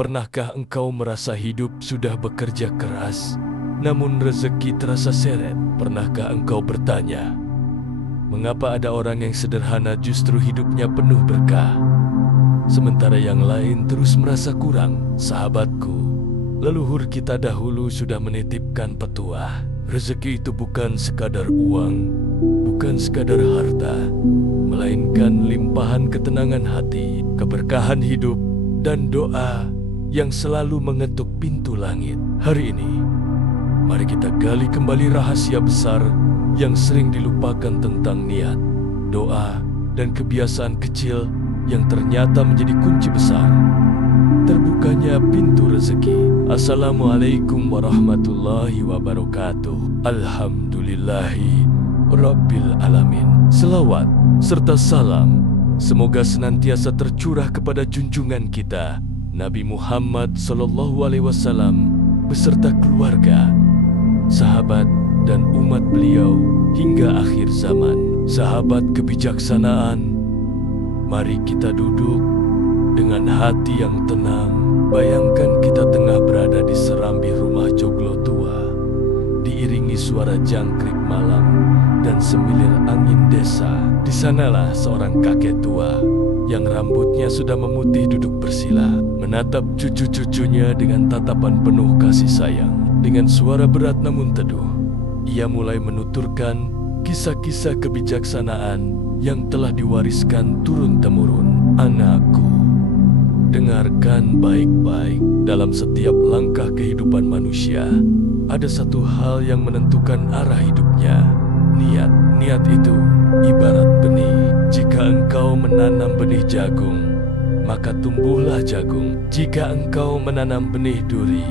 Pernahkah engkau merasa hidup sudah bekerja keras, namun rezeki terasa seret? Pernahkah engkau bertanya, mengapa ada orang yang sederhana justru hidupnya penuh berkah, sementara yang lain terus merasa kurang? Sahabatku, leluhur kita dahulu sudah menitipkan petuah. Rezeki itu bukan sekadar uang, bukan sekadar harta, melainkan limpahan ketenangan hati, keberkahan hidup, dan doa yang selalu mengetuk pintu langit. Hari ini, mari kita gali kembali rahasia besar yang sering dilupakan tentang niat, doa, dan kebiasaan kecil yang ternyata menjadi kunci besar terbukanya pintu rezeki. Assalamualaikum warahmatullahi wabarakatuh. Alhamdulillahi Rabbil alamin. Selawat serta salam semoga senantiasa tercurah kepada junjungan kita Nabi Muhammad SAW beserta keluarga, sahabat, dan umat beliau hingga akhir zaman. Sahabat kebijaksanaan, mari kita duduk dengan hati yang tenang. Bayangkan kita tengah berada di serambi rumah joglo tua, diiringi suara jangkrik malam dan semilir angin desa. Di sanalah seorang kakek tua yang rambutnya sudah memutih duduk bersila, menatap cucu-cucunya dengan tatapan penuh kasih sayang. Dengan suara berat namun teduh, ia mulai menuturkan kisah-kisah kebijaksanaan yang telah diwariskan turun-temurun. Anakku, dengarkan baik-baik. Dalam setiap langkah kehidupan manusia, ada satu hal yang menentukan arah hidupnya. Niat. Niat itu ibarat benih. Jika engkau menanam benih jagung, maka tumbuhlah jagung. Jika engkau menanam benih duri,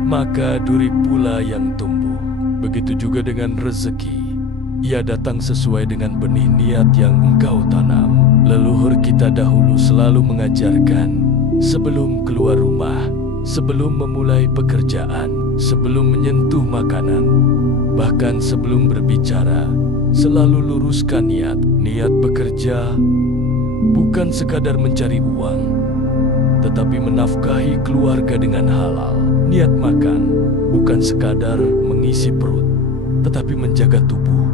maka duri pula yang tumbuh. Begitu juga dengan rezeki. Ia datang sesuai dengan benih niat yang engkau tanam. Leluhur kita dahulu selalu mengajarkan, sebelum keluar rumah, sebelum memulai pekerjaan, sebelum menyentuh makanan, bahkan sebelum berbicara, selalu luruskan niat. Niat bekerja bukan sekadar mencari uang, tetapi menafkahi keluarga dengan halal. Niat makan bukan sekadar mengisi perut, tetapi menjaga tubuh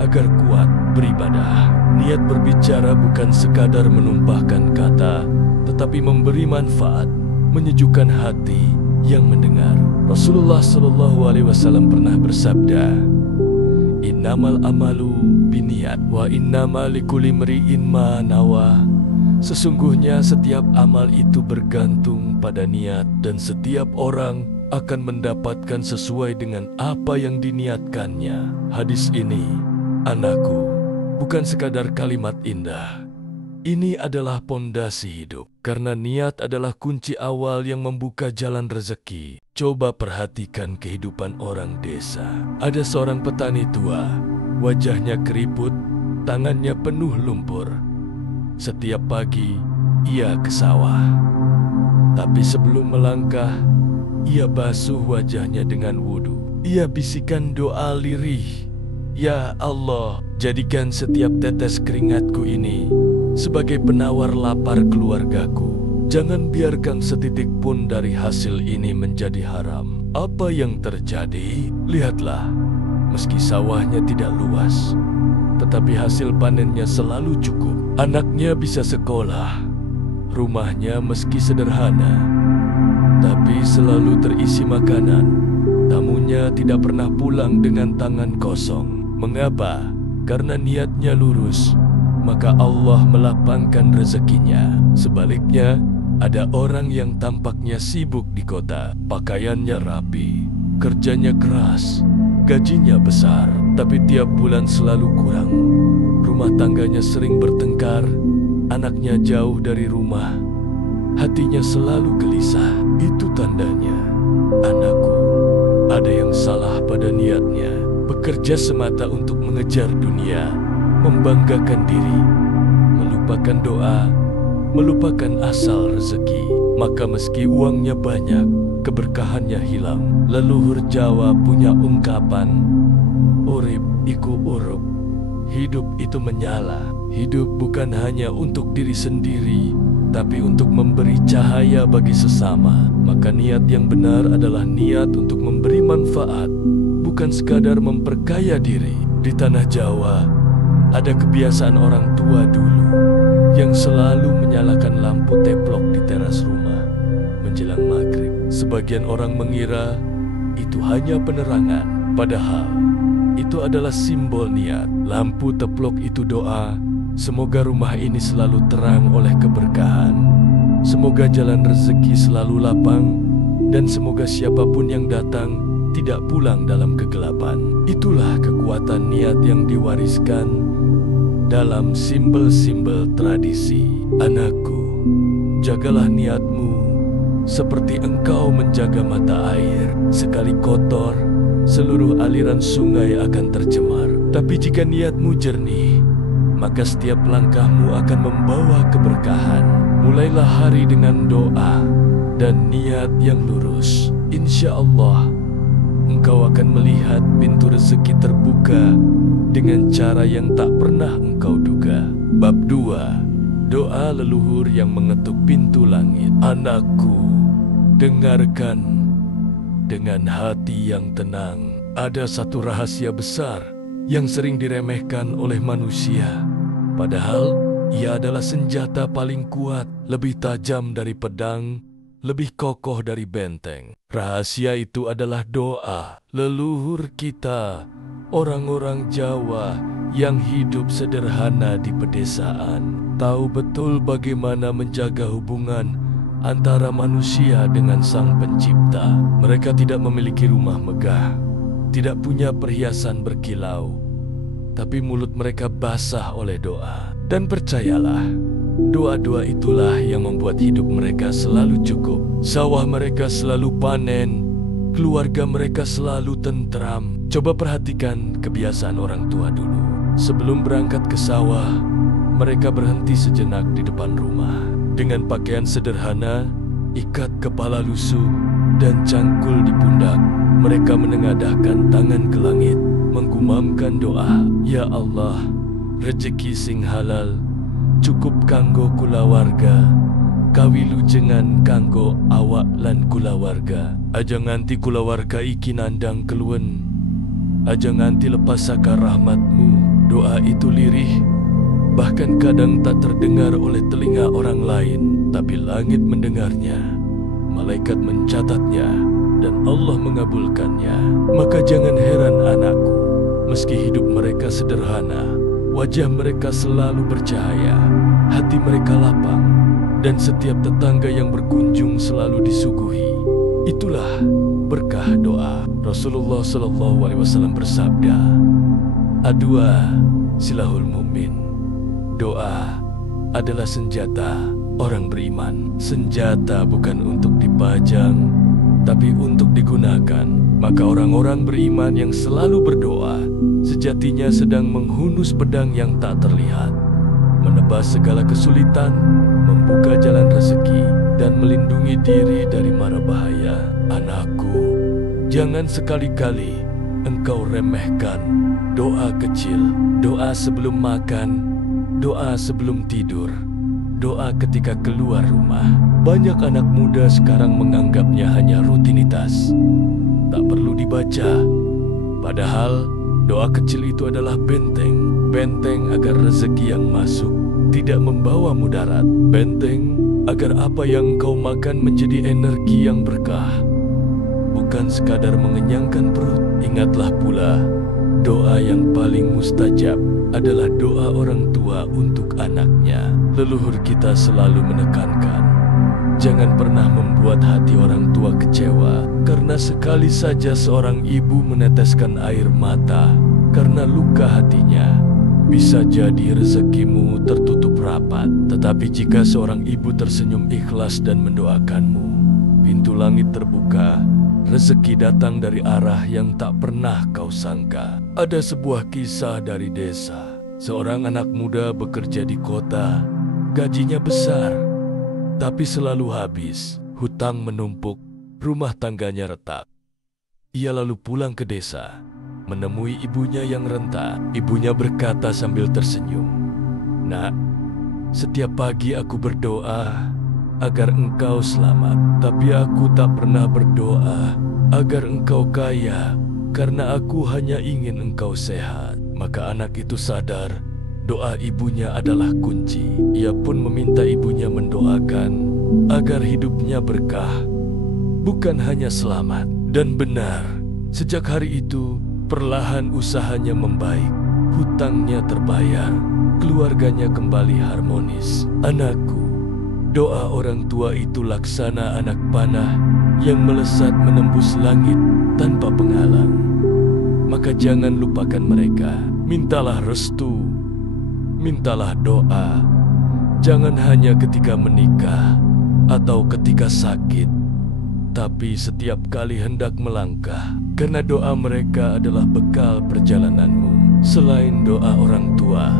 agar kuat beribadah. Niat berbicara bukan sekadar menumpahkan kata, tetapi memberi manfaat, menyejukkan hati yang mendengar. Rasulullah SAW pernah bersabda, "Innamal amalu binniat wa innamal likulli imri'in ma nawa." Sesungguhnya setiap amal itu bergantung pada niat, dan setiap orang akan mendapatkan sesuai dengan apa yang diniatkannya. Hadis ini, anakku, bukan sekadar kalimat indah. Ini adalah pondasi hidup, karena niat adalah kunci awal yang membuka jalan rezeki. Coba perhatikan kehidupan orang desa. Ada seorang petani tua, wajahnya keriput, tangannya penuh lumpur. Setiap pagi, ia ke sawah. Tapi sebelum melangkah, ia basuh wajahnya dengan wudhu. Ia bisikan doa lirih, "Ya Allah, jadikan setiap tetes keringatku ini sebagai penawar lapar keluargaku. Jangan biarkan setitik pun dari hasil ini menjadi haram." Apa yang terjadi? Lihatlah, meski sawahnya tidak luas, tetapi hasil panennya selalu cukup. Anaknya bisa sekolah, rumahnya meski sederhana, tapi selalu terisi makanan. Tamunya tidak pernah pulang dengan tangan kosong. Mengapa? Karena niatnya lurus, maka Allah melapangkan rezekinya. Sebaliknya, ada orang yang tampaknya sibuk di kota, pakaiannya rapi, kerjanya keras, gajinya besar, tapi tiap bulan selalu kurang. Rumah tangganya sering bertengkar, anaknya jauh dari rumah, hatinya selalu gelisah. Itu tandanya, anakku, ada yang salah pada niatnya. Bekerja semata untuk mengejar dunia, membanggakan diri, melupakan doa, melupakan asal rezeki. Maka meski uangnya banyak, keberkahannya hilang. Leluhur Jawa punya ungkapan, "Urip iku urup." Hidup itu menyala. Hidup bukan hanya untuk diri sendiri, tapi untuk memberi cahaya bagi sesama. Maka niat yang benar adalah niat untuk memberi manfaat, bukan sekadar memperkaya diri. Di tanah Jawa, ada kebiasaan orang tua dulu yang selalu menyalakan lampu teplok di teras rumah menjelang maghrib. Sebagian orang mengira itu hanya penerangan, padahal itu adalah simbol niat. Lampu teplok itu doa, semoga rumah ini selalu terang oleh keberkahan, semoga jalan rezeki selalu lapang, dan semoga siapapun yang datang tidak pulang dalam kegelapan. Itulah kekuatan niat yang diwariskan dalam simbol-simbol tradisi. Anakku, jagalah niatmu seperti engkau menjaga mata air. Sekali kotor, seluruh aliran sungai akan tercemar. Tapi jika niatmu jernih, maka setiap langkahmu akan membawa keberkahan. Mulailah hari dengan doa dan niat yang lurus. Insya Allah, engkau akan melihat pintu rezeki terbuka dengan cara yang tak pernah engkau duga. Bab 2. Doa leluhur yang mengetuk pintu langit. Anakku, dengarkan dengan hati yang tenang. Ada satu rahasia besar yang sering diremehkan oleh manusia. Padahal ia adalah senjata paling kuat, lebih tajam dari pedang, lebih kokoh dari benteng. Rahasia itu adalah doa. Leluhur kita, orang-orang Jawa yang hidup sederhana di pedesaan, tahu betul bagaimana menjaga hubungan antara manusia dengan Sang Pencipta. Mereka tidak memiliki rumah megah, tidak punya perhiasan berkilau, tapi mulut mereka basah oleh doa. Dan percayalah, doa-doa itulah yang membuat hidup mereka selalu cukup. Sawah mereka selalu panen, keluarga mereka selalu tentram. Coba perhatikan kebiasaan orang tua dulu. Sebelum berangkat ke sawah, mereka berhenti sejenak di depan rumah. Dengan pakaian sederhana, ikat kepala lusuh, dan cangkul di pundak, mereka menengadahkan tangan ke langit, menggumamkan doa. Ya Allah, rezeki sing halal cukup kanggo kulawarga, kawilujengan kanggo awak lan kulawarga. Aja nganti kulawarga iki nandang keluwen, aja nganti lepas saka rahmatmu. Doa itu lirih, bahkan kadang tak terdengar oleh telinga orang lain, tapi langit mendengarnya, malaikat mencatatnya, dan Allah mengabulkannya. Maka jangan heran anakku, meski hidup mereka sederhana, wajah mereka selalu bercahaya, hati mereka lapang, dan setiap tetangga yang berkunjung selalu disuguhi. Itulah berkah doa. Rasulullah SAW bersabda, "Adua silahul mu'min." Doa adalah senjata orang beriman. Senjata bukan untuk dipajang, tapi untuk digunakan. Maka orang-orang beriman yang selalu berdoa sejatinya sedang menghunus pedang yang tak terlihat, menebas segala kesulitan, membuka jalan rezeki, dan melindungi diri dari mara bahaya. Anakku, jangan sekali-kali engkau remehkan doa kecil, doa sebelum makan, doa sebelum tidur, doa ketika keluar rumah. Banyak anak muda sekarang menganggapnya hanya rutinitas, tak perlu dibaca. Padahal doa kecil itu adalah benteng. Benteng agar rezeki yang masuk tidak membawa mudarat. Benteng agar apa yang kau makan menjadi energi yang berkah, bukan sekadar mengenyangkan perut. Ingatlah pula, doa yang paling mustajab adalah doa orang tua untuk anaknya. Leluhur kita selalu menekankan, jangan pernah membuat hati orang tua kecewa, karena sekali saja seorang ibu meneteskan air mata karena luka hatinya, bisa jadi rezekimu tertutup rapat. Tetapi jika seorang ibu tersenyum ikhlas dan mendoakanmu, pintu langit terbuka, rezeki datang dari arah yang tak pernah kau sangka. Ada sebuah kisah dari desa. Seorang anak muda bekerja di kota, gajinya besar, tapi selalu habis. Hutang menumpuk, rumah tangganya retak. Ia lalu pulang ke desa, menemui ibunya yang renta. Ibunya berkata sambil tersenyum, "Nak, Setiap pagi aku berdoa agar engkau selamat, tapi aku tak pernah berdoa agar engkau kaya, karena aku hanya ingin engkau sehat. Maka anak itu sadar doa ibunya adalah kunci. Ia pun meminta ibunya mendoakan agar hidupnya berkah, bukan hanya selamat. Dan benar, sejak hari itu perlahan usahanya membaik, hutangnya terbayar, keluarganya kembali harmonis. Anakku, doa orang tua itu laksana anak panah yang melesat menembus langit tanpa penghalang. Maka jangan lupakan mereka. Mintalah restu, mintalah doa. Jangan hanya ketika menikah atau ketika sakit, tapi setiap kali hendak melangkah, karena doa mereka adalah bekal perjalananmu. Selain doa orang tua,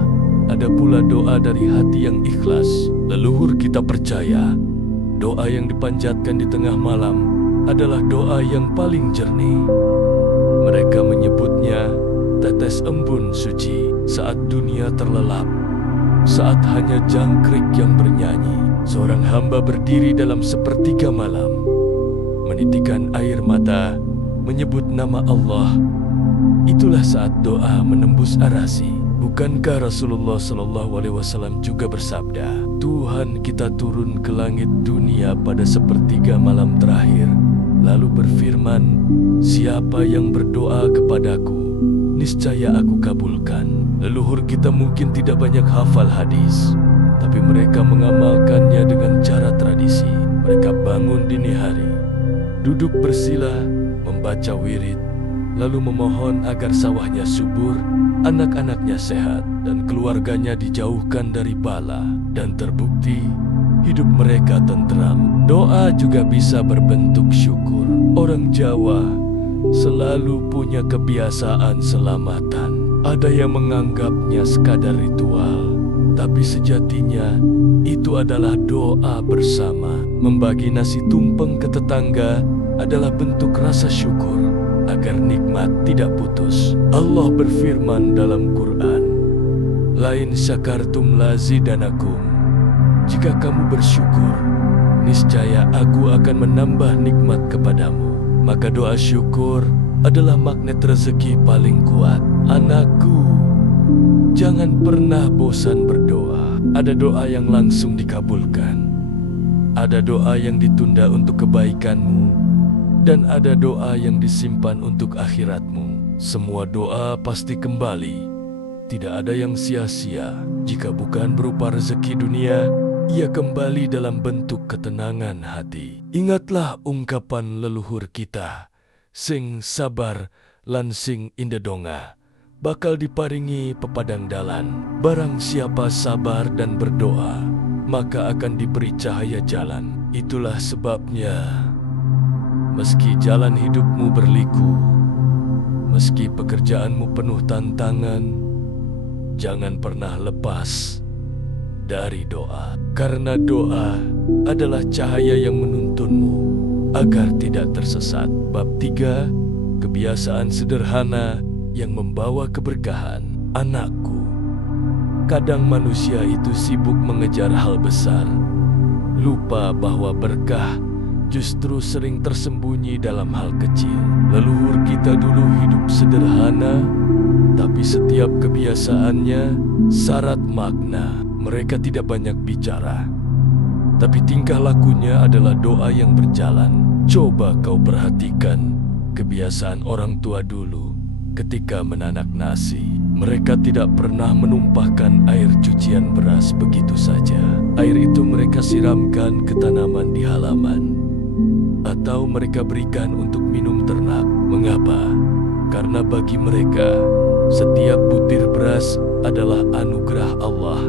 ada pula doa dari hati yang ikhlas. Leluhur kita percaya, doa yang dipanjatkan di tengah malam adalah doa yang paling jernih. Mereka menyebutnya tetes embun suci. Saat dunia terlelap, saat hanya jangkrik yang bernyanyi, seorang hamba berdiri dalam sepertiga malam, menitikan air mata, menyebut nama Allah. Itulah saat doa menembus arasi. Bukankah Rasulullah SAW juga bersabda, Tuhan kita turun ke langit dunia pada sepertiga malam terakhir, lalu berfirman, siapa yang berdoa kepadaku, niscaya aku kabulkan. Leluhur kita mungkin tidak banyak hafal hadis, tapi mereka mengamalkannya dengan cara tradisi. Mereka bangun dini hari, duduk bersila, membaca wirid, lalu memohon agar sawahnya subur, anak-anaknya sehat, dan keluarganya dijauhkan dari bala. Dan terbukti, hidup mereka tentram. Doa juga bisa berbentuk syukur. Orang Jawa selalu punya kebiasaan selamatan. Ada yang menganggapnya sekadar ritual, tapi sejatinya itu adalah doa bersama. Membagi nasi tumpeng ke tetangga adalah bentuk rasa syukur agar nikmat tidak putus. Allah berfirman dalam Quran, lain syakartum lazidanakum. Jika kamu bersyukur, niscaya aku akan menambah nikmat kepadamu. Maka doa syukur adalah magnet rezeki paling kuat. Anakku, jangan pernah bosan berdoa. Ada doa yang langsung dikabulkan, ada doa yang ditunda untuk kebaikanmu, dan ada doa yang disimpan untuk akhiratmu. Semua doa pasti kembali. Tidak ada yang sia-sia. Jika bukan berupa rezeki dunia, ia kembali dalam bentuk ketenangan hati. Ingatlah ungkapan leluhur kita, sing sabar lan sing indedonga bakal diparingi pepadang dalan. Barang siapa sabar dan berdoa, maka akan diberi cahaya jalan. Itulah sebabnya, meski jalan hidupmu berliku, meski pekerjaanmu penuh tantangan, jangan pernah lepas dari doa. Karena doa adalah cahaya yang menuntunmu agar tidak tersesat. Bab 3, kebiasaan sederhana yang membawa keberkahan. Anakku, kadang manusia itu sibuk mengejar hal besar, lupa bahwa berkah justru sering tersembunyi dalam hal kecil. Leluhur kita dulu hidup sederhana, tapi setiap kebiasaannya syarat makna. Mereka tidak banyak bicara, tapi tingkah lakunya adalah doa yang berjalan. Coba kau perhatikan kebiasaan orang tua dulu. Ketika menanak nasi, mereka tidak pernah menumpahkan air cucian beras begitu saja. Air itu mereka siramkan ke tanaman di halaman, atau mereka berikan untuk minum ternak. Mengapa? Karena bagi mereka, setiap butir beras adalah anugerah Allah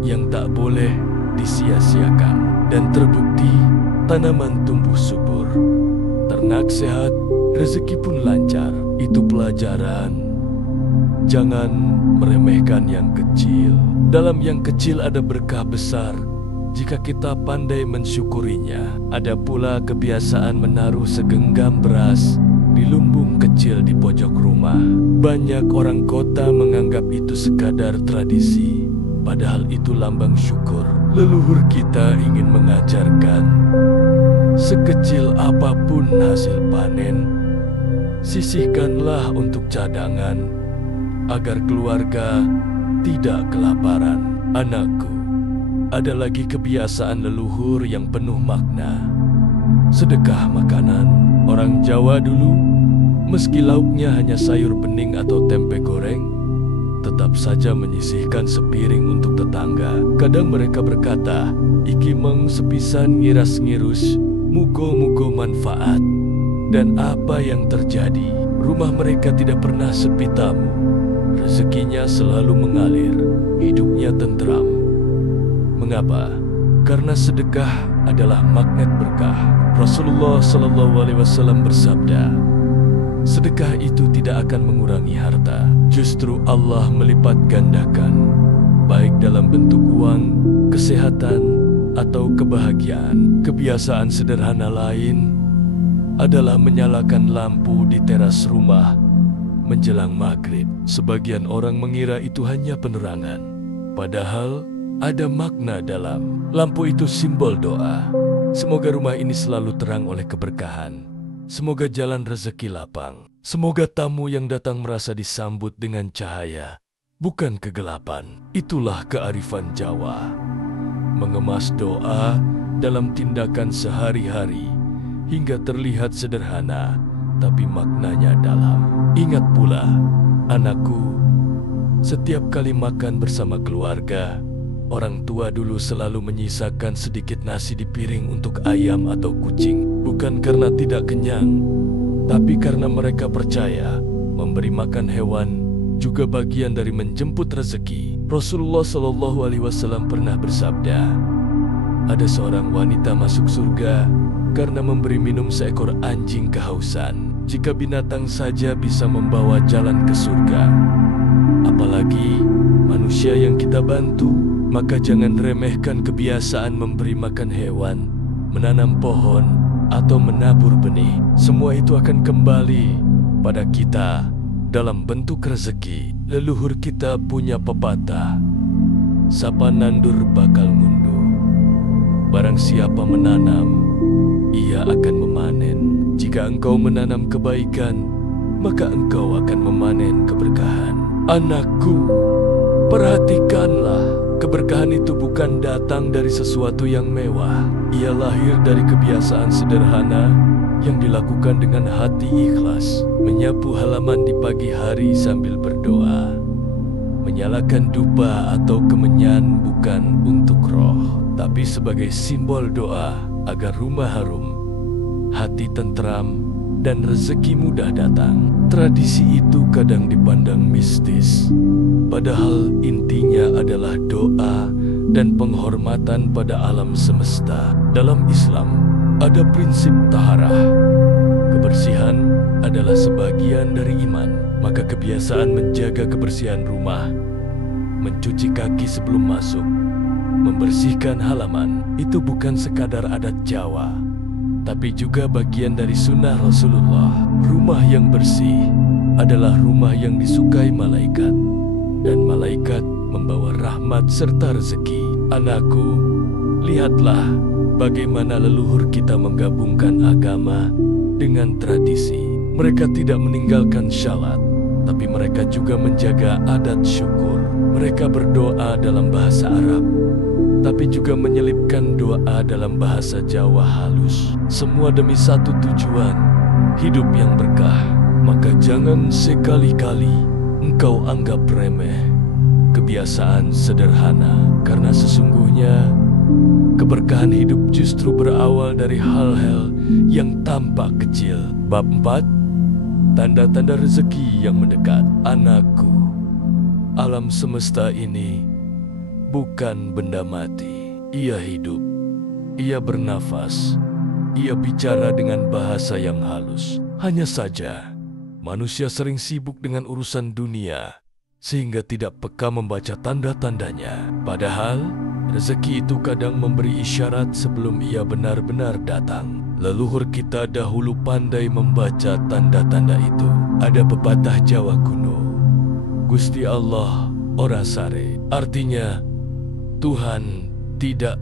yang tak boleh disia-siakan. Dan terbukti, tanaman tumbuh subur, ternak sehat, rezeki pun lancar. Itu pelajaran. Jangan meremehkan yang kecil. Dalam yang kecil ada berkah besar jika kita pandai mensyukurinya. Ada pula kebiasaan menaruh segenggam beras di lumbung kecil di pojok rumah. Banyak orang kota menganggap itu sekadar tradisi, padahal itu lambang syukur. Leluhur kita ingin mengajarkan, sekecil apapun hasil panen, sisihkanlah untuk cadangan, agar keluarga tidak kelaparan. Anakku, ada lagi kebiasaan leluhur yang penuh makna. Sedekah makanan. Orang Jawa dulu, meski lauknya hanya sayur bening atau tempe goreng, tetap saja menyisihkan sepiring untuk tetangga. Kadang mereka berkata, "Iki meng sepisan ngiras ngirus, mugo-mugo manfaat." Dan apa yang terjadi? Rumah mereka tidak pernah sepi tamu. Rezekinya selalu mengalir, hidupnya tentram. Mengapa? Karena sedekah adalah magnet berkah. Rasulullah SAW bersabda, sedekah itu tidak akan mengurangi harta. Justru Allah melipat gandakan, baik dalam bentuk uang, kesehatan, atau kebahagiaan. Kebiasaan sederhana lain adalah menyalakan lampu di teras rumah menjelang maghrib. Sebagian orang mengira itu hanya penerangan, padahal ada makna dalam. Lampu itu simbol doa. Semoga rumah ini selalu terang oleh keberkahan. Semoga jalan rezeki lapang. Semoga tamu yang datang merasa disambut dengan cahaya, bukan kegelapan. Itulah kearifan Jawa. Mengemas doa dalam tindakan sehari-hari hingga terlihat sederhana, tapi maknanya dalam. Ingat pula, anakku, setiap kali makan bersama keluarga, orang tua dulu selalu menyisakan sedikit nasi di piring untuk ayam atau kucing. Bukan karena tidak kenyang, tapi karena mereka percaya memberi makan hewan juga bagian dari menjemput rezeki. Rasulullah SAW pernah bersabda, ada seorang wanita masuk surga karena memberi minum seekor anjing kehausan. Jika binatang saja bisa membawa jalan ke surga, apalagi manusia yang kita bantu, maka jangan remehkan kebiasaan memberi makan hewan, menanam pohon, atau menabur benih. Semua itu akan kembali pada kita dalam bentuk rezeki. Leluhur kita punya pepatah, sapa nandur bakal ngunduh. Barang siapa menanam, ia akan memanen. Jika engkau menanam kebaikan, maka engkau akan memanen keberkahan. Anakku, perhatikanlah, keberkahan itu bukan datang dari sesuatu yang mewah. Ia lahir dari kebiasaan sederhana yang dilakukan dengan hati ikhlas. Menyapu halaman di pagi hari sambil berdoa. Menyalakan dupa atau kemenyan bukan untuk roh, tapi sebagai simbol doa agar rumah harum, hati tentram, dan rezeki mudah datang. Tradisi itu kadang dipandang mistis, padahal intinya adalah doa dan penghormatan pada alam semesta. Dalam Islam, ada prinsip taharah. Kebersihan adalah sebagian dari iman, maka kebiasaan menjaga kebersihan rumah, mencuci kaki sebelum masuk, membersihkan halaman, itu bukan sekadar adat Jawa, tapi juga bagian dari sunnah Rasulullah. Rumah yang bersih adalah rumah yang disukai malaikat, dan malaikat membawa rahmat serta rezeki. Anakku, lihatlah bagaimana leluhur kita menggabungkan agama dengan tradisi. Mereka tidak meninggalkan syalat, tapi mereka juga menjaga adat syukur. Mereka berdoa dalam bahasa Arab, tapi juga menyelipkan doa dalam bahasa Jawa halus. Semua demi satu tujuan, hidup yang berkah. Maka jangan sekali-kali engkau anggap remeh kebiasaan sederhana, karena sesungguhnya keberkahan hidup justru berawal dari hal-hal yang tampak kecil. Bab 4, tanda-tanda rezeki yang mendekat. Anakku, alam semesta ini bukan benda mati. Ia hidup, ia bernafas, ia bicara dengan bahasa yang halus. Hanya saja, manusia sering sibuk dengan urusan dunia, sehingga tidak peka membaca tanda-tandanya. Padahal, rezeki itu kadang memberi isyarat sebelum ia benar-benar datang. Leluhur kita dahulu pandai membaca tanda-tanda itu. Ada pepatah Jawa kuno, Gusti Allah ora sare. Artinya, Tuhan tidak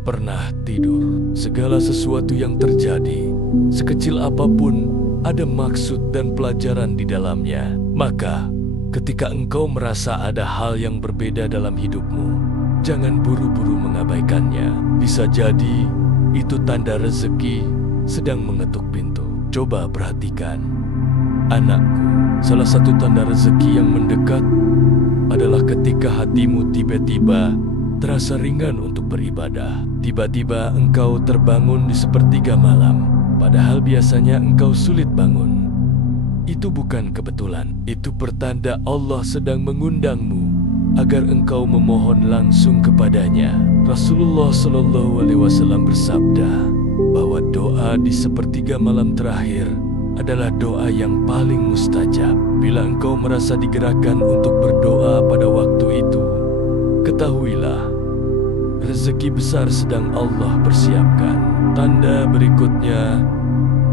pernah tidur. Segala sesuatu yang terjadi, sekecil apapun, ada maksud dan pelajaran di dalamnya. Maka, ketika engkau merasa ada hal yang berbeda dalam hidupmu, jangan buru-buru mengabaikannya. Bisa jadi itu tanda rezeki sedang mengetuk pintu. Coba perhatikan, anakku, salah satu tanda rezeki yang mendekat adalah ketika hatimu tiba-tiba terasa ringan untuk beribadah. Tiba-tiba engkau terbangun di sepertiga malam, padahal biasanya engkau sulit bangun. Itu bukan kebetulan, itu pertanda Allah sedang mengundangmu agar engkau memohon langsung kepadanya. Rasulullah SAW bersabda bahwa doa di sepertiga malam terakhir adalah doa yang paling mustajab. Bila engkau merasa digerakkan untuk berdoa pada waktu itu, ketahuilah, rezeki besar sedang Allah persiapkan. Tanda berikutnya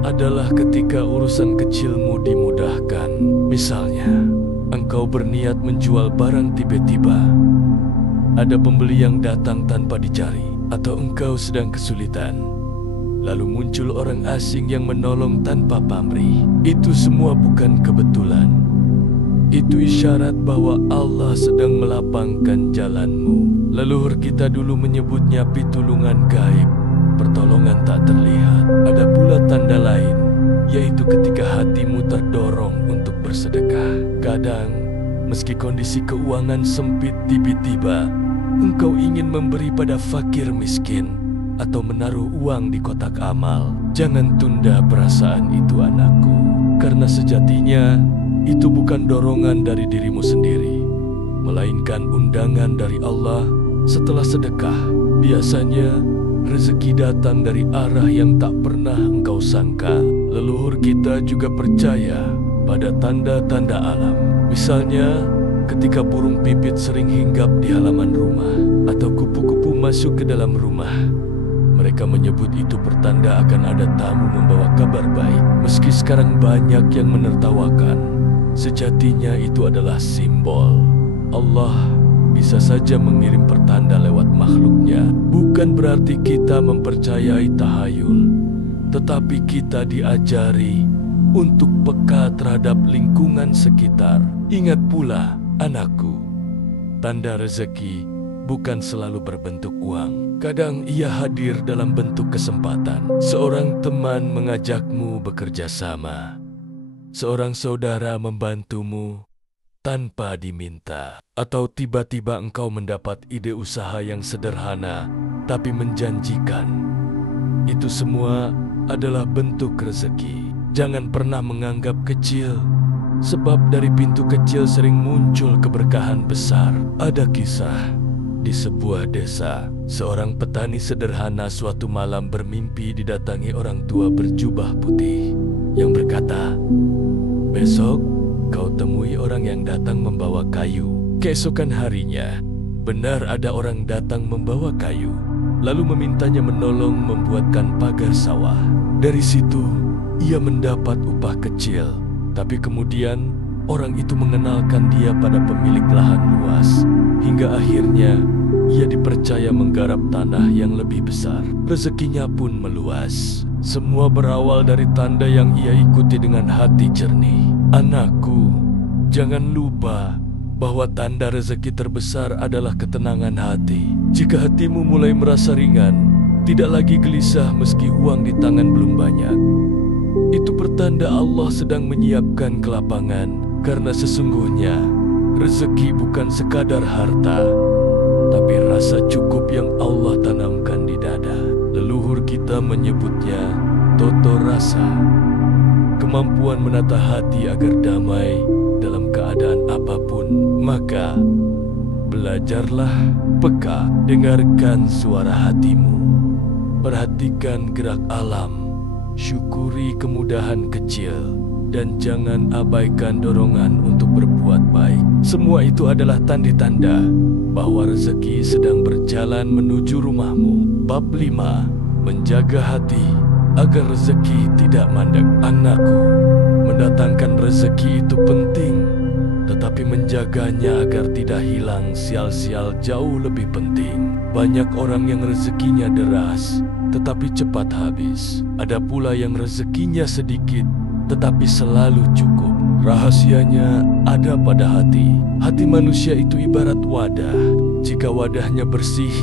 adalah ketika urusan kecilmu dimudahkan. Misalnya, engkau berniat menjual barang, tiba-tiba ada pembeli yang datang tanpa dicari, atau engkau sedang kesulitan, lalu muncul orang asing yang menolong tanpa pamrih. Itu semua bukan kebetulan. Itu isyarat bahwa Allah sedang melapangkan jalanmu. Leluhur kita dulu menyebutnya pitulungan gaib, pertolongan tak terlihat. Ada pula tanda lain, yaitu ketika hatimu terdorong untuk bersedekah. Kadang, meski kondisi keuangan sempit, tiba-tiba engkau ingin memberi pada fakir miskin atau menaruh uang di kotak amal. Jangan tunda perasaan itu, anakku, karena sejatinya itu bukan dorongan dari dirimu sendiri, melainkan undangan dari Allah. Setelah sedekah, biasanya rezeki datang dari arah yang tak pernah engkau sangka. Leluhur kita juga percaya pada tanda-tanda alam. Misalnya, ketika burung pipit sering hinggap di halaman rumah atau kupu-kupu masuk ke dalam rumah, mereka menyebut itu pertanda akan ada tamu membawa kabar baik. Meski sekarang banyak yang menertawakan, sejatinya itu adalah simbol. Allah bisa saja mengirim pertanda lewat makhluknya. Bukan berarti kita mempercayai tahayul, tetapi kita diajari untuk peka terhadap lingkungan sekitar. Ingat pula, anakku, tanda rezeki bukan selalu berbentuk uang. Kadang ia hadir dalam bentuk kesempatan. Seorang teman mengajakmu bekerja sama. Seorang saudara membantumu tanpa diminta. Atau tiba-tiba engkau mendapat ide usaha yang sederhana tapi menjanjikan. Itu semua adalah bentuk rezeki. Jangan pernah menganggap kecil, sebab dari pintu kecil sering muncul keberkahan besar. Ada kisah di sebuah desa. Seorang petani sederhana suatu malam bermimpi didatangi orang tua berjubah putih yang berkata, "Besok kau temui orang yang datang membawa kayu." Keesokan harinya, benar ada orang datang membawa kayu, lalu memintanya menolong membuatkan pagar sawah. Dari situ, ia mendapat upah kecil, tapi kemudian orang itu mengenalkan dia pada pemilik lahan luas, hingga akhirnya ia dipercaya menggarap tanah yang lebih besar. Rezekinya pun meluas. Semua berawal dari tanda yang ia ikuti dengan hati jernih. Anakku, jangan lupa bahwa tanda rezeki terbesar adalah ketenangan hati. Jika hatimu mulai merasa ringan, tidak lagi gelisah meski uang di tangan belum banyak, itu pertanda Allah sedang menyiapkan kelapangan. Karena sesungguhnya rezeki bukan sekadar harta, tapi rasa cukup yang Allah tanamkan di dada. Leluhur kita menyebutnya toto rasa. Kemampuan menata hati agar damai dalam keadaan apapun. Maka, belajarlah peka, dengarkan suara hatimu. Perhatikan gerak alam, syukuri kemudahan kecil, dan jangan abaikan dorongan untuk berbuat baik. Semua itu adalah tanda-tanda bahwa rezeki sedang berjalan menuju rumahmu. Bab 5. Menjaga hati agar rezeki tidak mandek. Anakku, mendatangkan rezeki itu penting, tetapi menjaganya agar tidak hilang sial-sial jauh lebih penting. Banyak orang yang rezekinya deras, tetapi cepat habis. Ada pula yang rezekinya sedikit, tetapi selalu cukup. Rahasianya ada pada hati. Hati manusia itu ibarat wadah. Jika wadahnya bersih,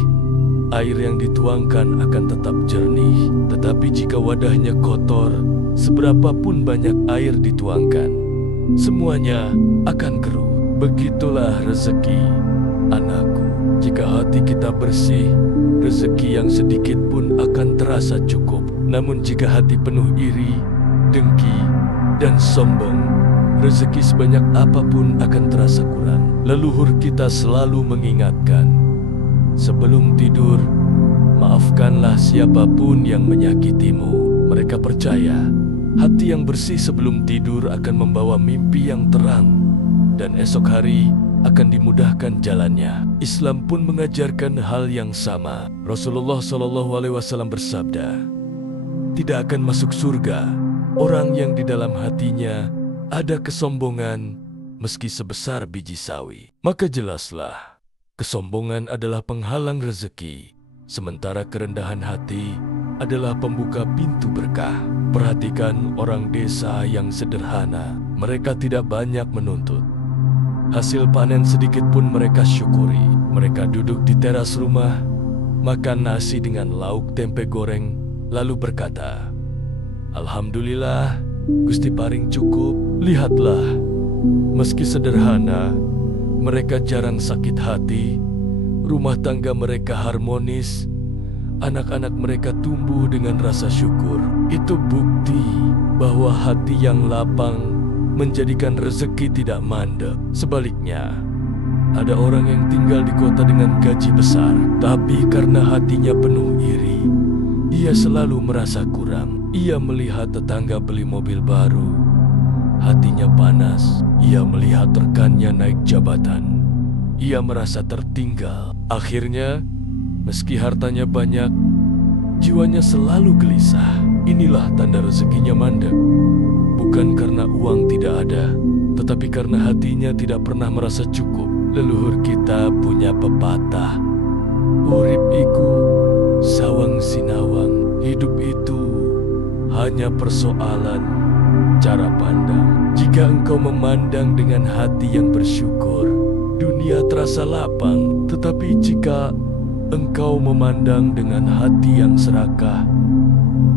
air yang dituangkan akan tetap jernih. Tetapi jika wadahnya kotor, seberapapun banyak air dituangkan, semuanya akan keruh. Begitulah rezeki, anakku. Jika hati kita bersih, rezeki yang sedikit pun akan terasa cukup. Namun jika hati penuh iri, dengki, dan sombong, rezeki sebanyak apapun akan terasa kurang. Leluhur kita selalu mengingatkan, sebelum tidur, maafkanlah siapapun yang menyakitimu. Mereka percaya, hati yang bersih sebelum tidur akan membawa mimpi yang terang, dan esok hari akan dimudahkan jalannya. Islam pun mengajarkan hal yang sama. Rasulullah SAW bersabda, tidak akan masuk surga orang yang di dalam hatinya ada kesombongan meski sebesar biji sawi. Maka jelaslah, kesombongan adalah penghalang rezeki, sementara kerendahan hati adalah pembuka pintu berkah. Perhatikan orang desa yang sederhana. Mereka tidak banyak menuntut. Hasil panen sedikit pun mereka syukuri. Mereka duduk di teras rumah, makan nasi dengan lauk tempe goreng, lalu berkata, Alhamdulillah, Gusti paring cukup. Lihatlah, meski sederhana, mereka jarang sakit hati. Rumah tangga mereka harmonis. Anak-anak mereka tumbuh dengan rasa syukur. Itu bukti bahwa hati yang lapang menjadikan rezeki tidak mandek. Sebaliknya, ada orang yang tinggal di kota dengan gaji besar, tapi karena hatinya penuh iri, ia selalu merasa kurang. Ia melihat tetangga beli mobil baru, hatinya panas. Ia melihat rekannya naik jabatan, ia merasa tertinggal. Akhirnya, meski hartanya banyak, jiwanya selalu gelisah. Inilah tanda rezekinya mandek. Bukan karena uang tidak ada, tetapi karena hatinya tidak pernah merasa cukup. Leluhur kita punya pepatah, urip iku sawang sinawang. Hidup itu hanya persoalan cara pandang. Jika engkau memandang dengan hati yang bersyukur, dunia terasa lapang. Tetapi jika engkau memandang dengan hati yang serakah,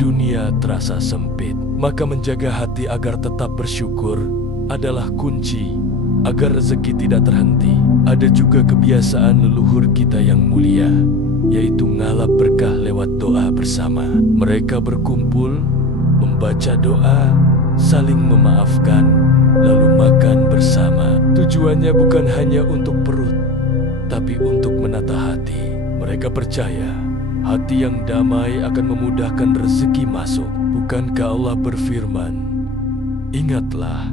dunia terasa sempit. Maka menjaga hati agar tetap bersyukur adalah kunci agar rezeki tidak terhenti. Ada juga kebiasaan leluhur kita yang mulia, yaitu ngalap berkah lewat doa bersama. Mereka berkumpul, membaca doa, saling memaafkan, lalu makan bersama. Tujuannya bukan hanya untuk perut, tapi untuk menata hati. Mereka percaya hati yang damai akan memudahkan rezeki masuk. Bukankah Allah berfirman, ingatlah,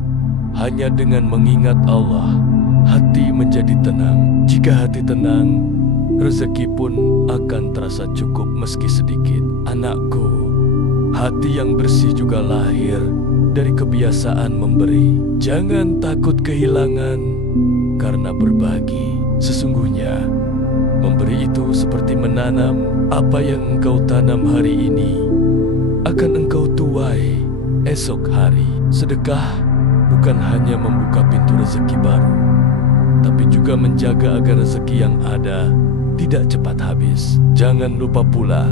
hanya dengan mengingat Allah, hati menjadi tenang. Jika hati tenang, rezeki pun akan terasa cukup meski sedikit. Anakku, hati yang bersih juga lahir dari kebiasaan memberi. Jangan takut kehilangan karena berbagi. Sesungguhnya, memberi itu seperti menanam. Apa yang engkau tanam hari ini akan engkau tuai esok hari. Sedekah bukan hanya membuka pintu rezeki baru, tapi juga menjaga agar rezeki yang ada tidak cepat habis. Jangan lupa pula,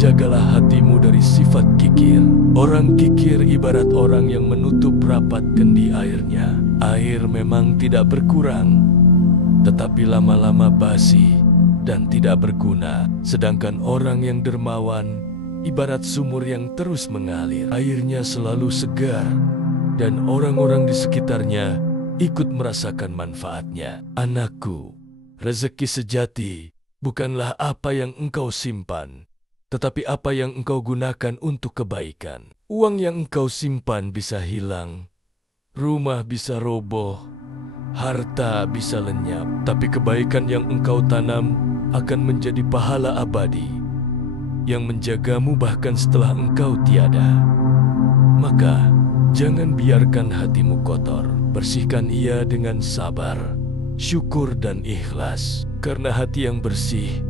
jagalah hatimu dari sifat kikir. Orang kikir ibarat orang yang menutup rapat kendi airnya. Air memang tidak berkurang, tetapi lama-lama basi dan tidak berguna. Sedangkan orang yang dermawan ibarat sumur yang terus mengalir. Airnya selalu segar, dan orang-orang di sekitarnya ikut merasakan manfaatnya. Anakku, rezeki sejati bukanlah apa yang engkau simpan, tetapi apa yang engkau gunakan untuk kebaikan. Uang yang engkau simpan bisa hilang, rumah bisa roboh, harta bisa lenyap, tapi kebaikan yang engkau tanam akan menjadi pahala abadi yang menjagamu bahkan setelah engkau tiada. Maka, jangan biarkan hatimu kotor. Bersihkan ia dengan sabar, syukur dan ikhlas. Karena hati yang bersih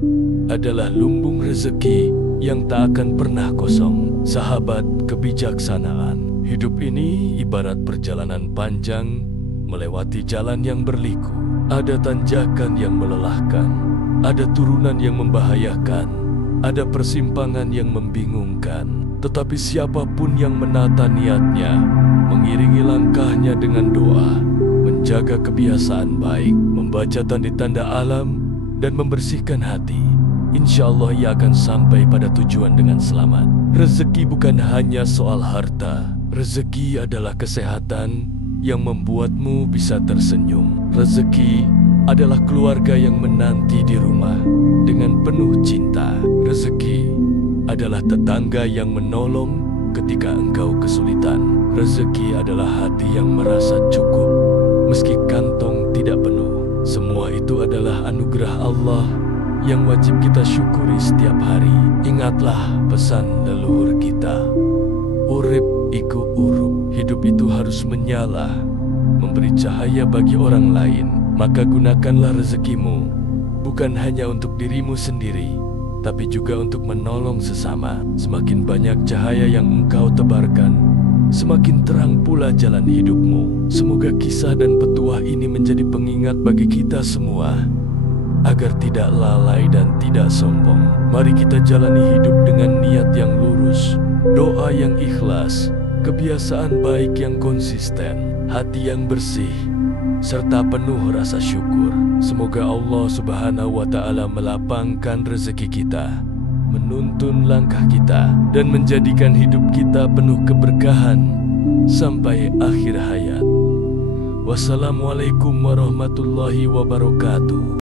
adalah lumbung rezeki yang tak akan pernah kosong. Sahabat kebijaksanaan, hidup ini ibarat perjalanan panjang melewati jalan yang berliku. Ada tanjakan yang melelahkan, ada turunan yang membahayakan, ada persimpangan yang membingungkan. Tetapi siapapun yang menata niatnya, mengiringi langkahnya dengan doa, menjaga kebiasaan baik, membaca tanda-tanda alam, dan membersihkan hati, insya Allah ia akan sampai pada tujuan dengan selamat. Rezeki bukan hanya soal harta. Rezeki adalah kesehatan yang membuatmu bisa tersenyum. Rezeki adalah keluarga yang menanti di rumah dengan penuh cinta. Rezeki adalah tetangga yang menolong ketika engkau kesulitan. Rezeki adalah hati yang merasa cukup meski kantong tidak penuh. Semua itu adalah anugerah Allah yang wajib kita syukuri setiap hari. Ingatlah pesan leluhur kita, urip iku urup. Hidup itu harus menyala, memberi cahaya bagi orang lain. Maka gunakanlah rezekimu bukan hanya untuk dirimu sendiri, tapi juga untuk menolong sesama. Semakin banyak cahaya yang engkau tebarkan, semakin terang pula jalan hidupmu. Semoga kisah dan petuah ini menjadi pengingat bagi kita semua, agar tidak lalai dan tidak sombong. Mari kita jalani hidup dengan niat yang lurus, doa yang ikhlas, kebiasaan baik yang konsisten, hati yang bersih, serta penuh rasa syukur. Semoga Allah Subhanahu wa Ta'ala melapangkan rezeki kita, menuntun langkah kita, dan menjadikan hidup kita penuh keberkahan sampai akhir hayat. Wassalamualaikum warahmatullahi wabarakatuh.